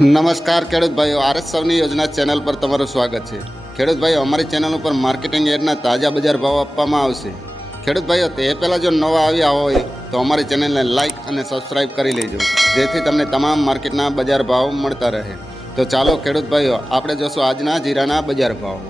નમસ્કાર ખેડૂત ભાઈઓ, આરએસ સૌની યોજના ચેનલ પર તમારું સ્વાગત છે। ખેડૂત ભાઈઓ, અમારી ચેનલ ઉપર માર્કેટિંગ યાર્ડના તાજા બજાર ભાવ આપવામાં આવશે। ખેડૂત ભાઈઓ, તે પહેલાં જો નવા આવ્યા હોય તો અમારી ચેનલને લાઇક અને સબસ્ક્રાઈબ કરી લેજો, જેથી તમને તમામ માર્કેટના બજાર ભાવ મળતા રહે। તો ચાલો ખેડૂત ભાઈઓ, આપણે જોશું આજના જીરાના બજાર ભાવ।